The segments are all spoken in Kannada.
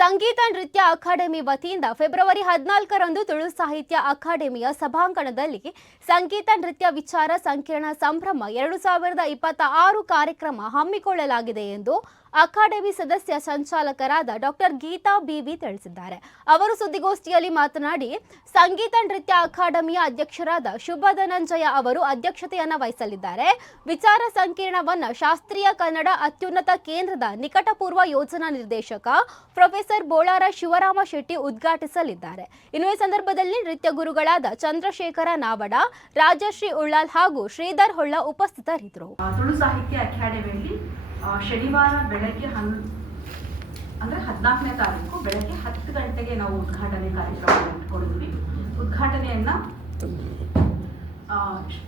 ಸಂಗೀತ ನೃತ್ಯ ಅಕಾಡೆಮಿ ವತಿಯಿಂದ ಫೆಬ್ರವರಿ 14ರಂದು ತುಳು ಸಾಹಿತ್ಯ ಅಕಾಡೆಮಿಯ ಸಭಾಂಗಣದಲ್ಲಿ ಸಂಗೀತ ನೃತ್ಯ ವಿಚಾರ ಸಂಕಿರಣ ಸಂಭ್ರಮ 2026 ಕಾರ್ಯಕ್ರಮ ಹಮ್ಮಿಕೊಳ್ಳಲಾಗಿದೆ ಎಂದು ಅಕಾಡೆಮಿ ಸದಸ್ಯ ಸಂಚಾಲಕರಾದ ಡಾಕ್ಟರ್ ಗೀತಾ ಬಿವಿ ತಿಳಿಸಿದ್ದಾರೆ. ಅವರು ಸುದ್ದಿಗೋಷ್ಠಿಯಲ್ಲಿ ಮಾತನಾಡಿ, ಸಂಗೀತ ನೃತ್ಯ ಅಕಾಡೆಮಿಯ ಅಧ್ಯಕ್ಷರಾದ ಶುಭ ಧನಂಜಯ ಅವರು ಅಧ್ಯಕ್ಷತೆಯನ್ನು ವಹಿಸಲಿದ್ದಾರೆ. ವಿಚಾರ ಸಂಕಿರಣವನ್ನು ಶಾಸ್ತ್ರೀಯ ಕನ್ನಡ ಅತ್ಯುನ್ನತ ಕೇಂದ್ರದ ನಿಕಟಪೂರ್ವ ಯೋಜನಾ ನಿರ್ದೇಶಕ ಪ್ರೊಫೆಸರ್ ಬೋಳಾರ ಶಿವರಾಮ ಶೆಟ್ಟಿ ಉದ್ಘಾಟಿಸಲಿದ್ದಾರೆ. ಇನ್ನು ಈ ಸಂದರ್ಭದಲ್ಲಿ ನೃತ್ಯ ಗುರುಗಳಾದ ಚಂದ್ರಶೇಖರ ನಾವಡ, ರಾಜಶ್ರೀ ಉಳ್ಳಾಲ್ ಹಾಗೂ ಶ್ರೀಧರ್ ಹೊಳ್ಳ ಉಪಸ್ಥಿತರಿದ್ದರು. ತುಳು ಸಾಹಿತ್ಯ ಅಕಾಡೆಮಿಯಲ್ಲಿ ಶನಿವಾರ ಬೆಳಗ್ಗೆ 14ನೇ ತಾರೀಕು ಬೆಳಗ್ಗೆ 10 ಗಂಟೆಗೆ ನಾವು ಉದ್ಘಾಟನೆ ಕಾರ್ಯಕ್ರಮ ಇಟ್ಕೊಂಡಿದ್ವಿ. ಉದ್ಘಾಟನೆಯನ್ನ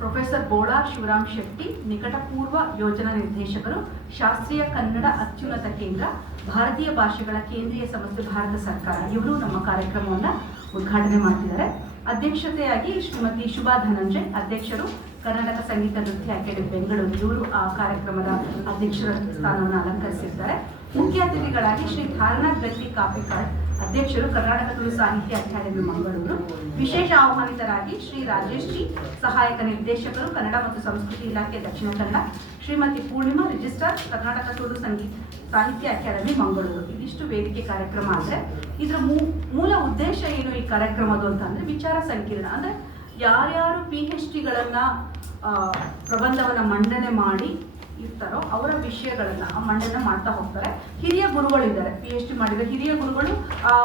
ಪ್ರೊಫೆಸರ್ ಬೋಳಾರ್ ಶಿವರಾಮ್ ಶೆಟ್ಟಿ, ನಿಕಟಪೂರ್ವ ಯೋಜನಾ ನಿರ್ದೇಶಕರು, ಶಾಸ್ತ್ರೀಯ ಕನ್ನಡ ಅತ್ಯುನ್ನತ ಕೇಂದ್ರ, ಭಾರತೀಯ ಭಾಷೆಗಳ ಕೇಂದ್ರೀಯ ಸಂಸ್ಥೆ, ಭಾರತ ಸರ್ಕಾರ, ಇವರು ನಮ್ಮ ಕಾರ್ಯಕ್ರಮವನ್ನು ಉದ್ಘಾಟನೆ ಮಾಡ್ತಿದ್ದಾರೆ. ಅಧ್ಯಕ್ಷತೆಯಾಗಿ ಶ್ರೀಮತಿ ಶುಭಾ ಧನಂಜಯ್, ಅಧ್ಯಕ್ಷರು, ಕರ್ನಾಟಕ ಸಂಗೀತ ನೃತ್ಯ ಅಕಾಡೆಮಿ ಬೆಂಗಳೂರು, ಇವರು ಆ ಕಾರ್ಯಕ್ರಮದ ಅಧ್ಯಕ್ಷರ ಸ್ಥಾನವನ್ನು ಅಲಂಕರಿಸಿದ್ದಾರೆ. ಮುಖ್ಯ ಅತಿಥಿಗಳಾಗಿ ಶ್ರೀ ಧಾರನಾಥ್ ಗಟ್ಟಿ ಕಾಪಿಕಾಡ್, ಅಧ್ಯಕ್ಷರು, ಕರ್ನಾಟಕ ತುಳು ಸಾಹಿತ್ಯ ಅಕಾಡೆಮಿ ಮಂಗಳೂರು. ವಿಶೇಷ ಆಹ್ವಾನಿತರಾಗಿ ಶ್ರೀ ರಾಜೇಶ್ ಜಿ, ಸಹಾಯಕ ನಿರ್ದೇಶಕರು, ಕನ್ನಡ ಮತ್ತು ಸಂಸ್ಕೃತಿ ಇಲಾಖೆ, ದಕ್ಷಿಣ ಕನ್ನಡ. ಶ್ರೀಮತಿ ಪೂರ್ಣಿಮಾ, ರಿಜಿಸ್ಟ್ರಾರ್, ಕರ್ನಾಟಕ ತುಳು ಸಾಹಿತ್ಯ ಅಕಾಡೆಮಿ ಮಂಗಳೂರು. ಇದಿಷ್ಟು ವೇದಿಕೆ ಕಾರ್ಯಕ್ರಮ. ಆದರೆ ಇದರ ಮೂಲ ಉದ್ದೇಶ ಏನು ಈ ಕಾರ್ಯಕ್ರಮದ್ದು ಅಂತಂದ್ರೆ, ವಿಚಾರ ಸಂಕಿರಣ. ಅಂದ್ರೆ ಯಾರ್ಯಾರು PhDಗಳನ್ನ ಪ್ರಬಂಧವನ್ನ ಮಂಡನೆ ಮಾಡಿ ಇರ್ತಾರೋ ಅವರ ವಿಷಯಗಳನ್ನ ಮಂಡನೆ ಮಾಡ್ತಾ ಹೋಗ್ತಾರೆ. ಹಿರಿಯ ಗುರುಗಳಿದ್ದಾರೆ, PhD ಮಾಡಿದ ಹಿರಿಯ ಗುರುಗಳು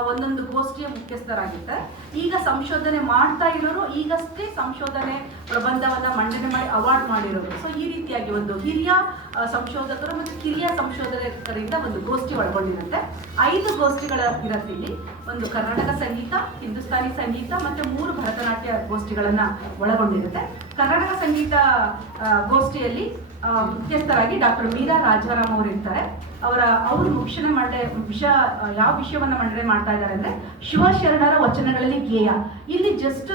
ಒಂದೊಂದು ಗೋಷ್ಠಿಯ ಮುಖ್ಯಸ್ಥರಾಗಿರ್ತಾರೆ. ಈಗ ಸಂಶೋಧನೆ ಮಾಡ್ತಾ ಇರೋರು, ಈಗಷ್ಟೇ ಸಂಶೋಧನೆ ಪ್ರಬಂಧವನ್ನ ಮಂಡನೆ ಮಾಡಿ ಅವಾರ್ಡ್ ಮಾಡಿರೋರು. ಸೊ ಈ ರೀತಿಯಾಗಿ ಒಂದು ಹಿರಿಯ ಸಂಶೋಧಕರು ಮತ್ತು ಕಿರಿಯ ಸಂಶೋಧಕರಿಂದ ಒಂದು ಗೋಷ್ಠಿ ಒಳಗೊಂಡಿರುತ್ತೆ. 5 ಗೋಷ್ಠಿಗಳ ಇರುತ್ತೆ ಇಲ್ಲಿ. ಒಂದು ಕರ್ನಾಟಕ ಸಂಗೀತ, ಹಿಂದೂಸ್ತಾನಿ ಸಂಗೀತ ಮತ್ತು 3 ಭರತನಾಟ್ಯ ಗೋಷ್ಠಿಗಳನ್ನ ಒಳಗೊಂಡಿರುತ್ತೆ. ಕರ್ನಾಟಕ ಸಂಗೀತ ಗೋಷ್ಠಿಯಲ್ಲಿ ಮುಖ್ಯಸ್ಥರಾಗಿ ಡಾಕ್ಟರ್ ಮೀರಾ ರಾಜಾರಾಮ್ ಅವರು ಇರ್ತಾರೆ. ಅವರು ಯಾವ ವಿಷಯವನ್ನ ಮಂಡನೆ ಮಾಡ್ತಾ ಇದ್ದಾರೆ ಅಂದ್ರೆ, ಶಿವಶರಣರ ವಚನಗಳಲ್ಲಿ ಗೇಯ. ಇಲ್ಲಿ ಜಸ್ಟ್